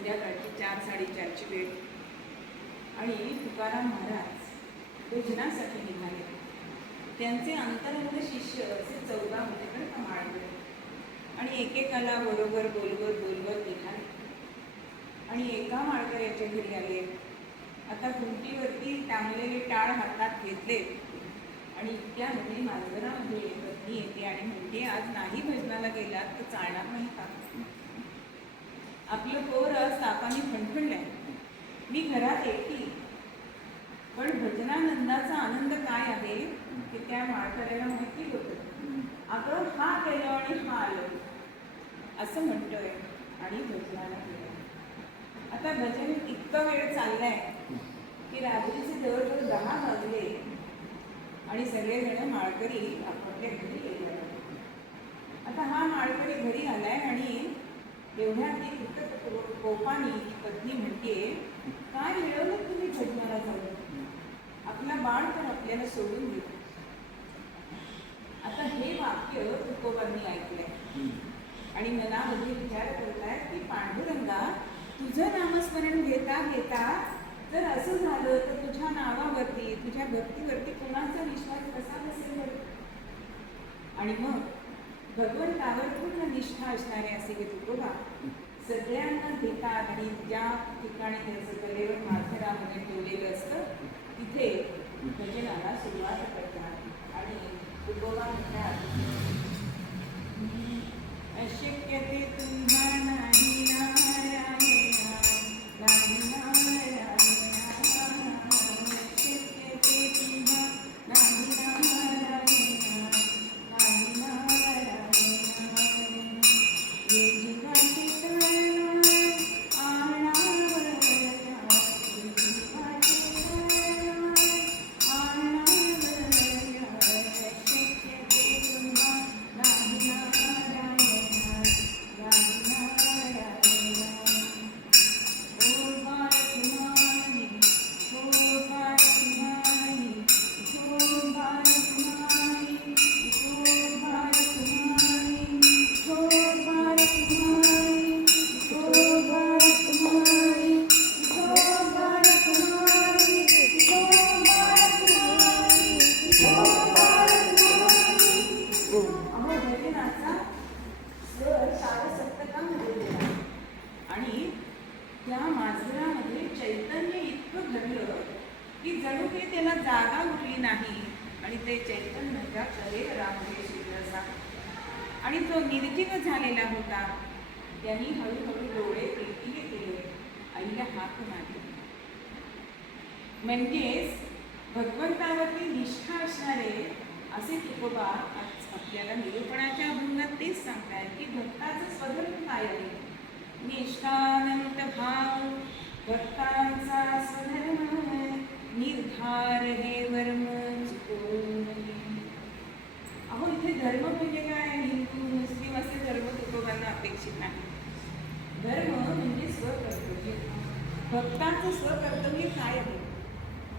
संध्याकाळची 4:30ची वेळ आणि तुकाराम महाराज भजनासाठी निघाले. त्यांचे अंतरंग शिष्य असे 14 होते तर कमाळले आणि एकेकाला बरोबर बोलवत निघाले आणि एका माळकऱ्याच्या घरी आले. आता घुमटीवरती टांगलेले टाळ हातात घेतले आणि इतक्यामध्ये मालगरामध्ये पत्नी येते आणि म्हणते, आज नाही भजनाला गेलात तर चालणार नाही का? आपलं पोर तापाने फणफणलंय, मी घरात एकटी. पण भजनानंदाचा आनंद काय आहे ते त्या माळकऱ्याला माहिती होतं. अगं हा गेलो आणि हा आलो असं म्हणतोय आणि भजनाला गेला. आता भजन इतका वेळ चाललाय की रात्रीचे जवळजवळ 10 वाजले आणि सगळेजण माळकरी आपापल्या घरी गेले. आता हा माळकरी घरी आलाय आणि एवढ्या ती कोपानी पत्नी म्हणते, काय मिळवलं तुम्ही भजनाला जाऊन? आपला बाळ तर आपल्याला सोडून दिलं. आता हे वाक्य तुकोबांनी ऐकलंय आणि मनामध्ये विचार करतायत की पांडुरंगा, तुझं नामस्मरण घेता घेता जर असं झालं तर तुझ्या नावावरती, तुझ्या भक्तीवरती कोणाचा विश्वास कसा बसेल? आणि मग भगवंतावर पूर्ण निष्ठा असणारे असे हे तुकोबा सगळ्यांना घेतात आणि ज्या ठिकाणी त्याचं कलेवर माथेरामध्ये ठेवलेलं असतं तिथे भजनाला सुरुवात करतात. आणि तुकोबा म्हणतात, अशक्य ते तुम्हा नाही नारायणा, नाही नारायणा, अशक्य ते तुम्हा नाही नारायणा, नाही नारायणा. हे जीवाची तळमळ आणावर, हे जीवाची तळमळ आणावर, अशक्य ते तुम्हा नाही नारायणा, नाही नारायणा. ओ बालकुमारी, ओ बालकुमारी, ओ बालकुमारी, ओ बालकुमारी, ओ बालकुमारी, ओ बालकुमारी, ओ बालकुमारी, ओ बालकुमारी. अहो भजनाचा स्वर तारसप्तकामध्ये गेला आणि त्या माजरामध्ये चैतन्य इतकं भरलं की जणू काही त्याला जागा उरली नाही आणि ते चैतन्याच्या शरीरामध्ये शिरला आणि तो निर्जीव झालेला होता. त्यांनी हळूहळू डोळे पेटीले केले, आईला हाक मारली. म्हणजेच भगवंतावरती निष्ठा असणारे असे तुकोबा आज आपल्याला निरूपणाच्या अभंगात तेच सांगतायत की भक्ताचं स्वधर्म काय आहे. निष्ठानंत भाव भक्तांचा स्वधर्म, निर्धार हे वर्म चुकवू नये. अहो इथे धर्म म्हणजे काय? हिंदू मुस्लिम असे धर्म तुकोबांना अपेक्षित नाही. धर्म म्हणजे स्वकर्तव्य. भक्तांचं स्वकर्तव्य काय आहे?